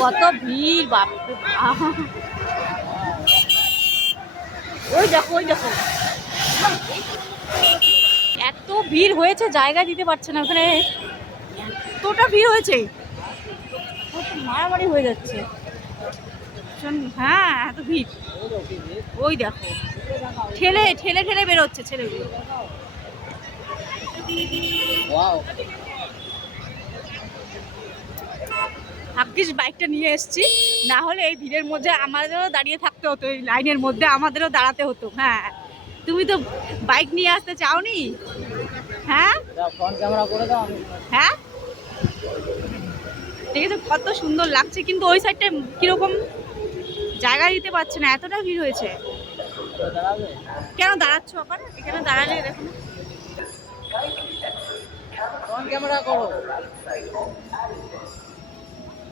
কত ভিড়, বাপ। ওই দেখো ওই দেখো। এত ভিড় হয়েছে, জায়গা দিতে পারছে না ওখানে। এতটা ভিড় হয়েছে। মারামারি হয়ে যাচ্ছে। হ্যাঁ এত ভিড়। ওই দেখো। ঠেলে ঠেলে ঠেলে বেরোচ্ছে ছেলেগুলো। ভাগ্যিস বাইকটা নিয়ে এসেছি। না হলে এই ভিড়ের মধ্যে আমাদেরও দাঁড়িয়ে থাকতে হতো, এই লাইনের মধ্যে আমাদেরও দাঁড়াতে হতো। হ্যাঁ। তুমি তো বাইক নিয়ে আসতে চাওনি? হ্যাঁ? হ্যাঁ? দেখেছ কত সুন্দর লাগছে, কিন্তু ওই সাইডটা কীরকম জায়গা দিতে পারছে না, এতটা ভিড় হয়েছে। কেন দাঁড়াচ্ছ আবার? এখানে দাঁড়ালে ফ্রন্ট ক্যামেরা করো।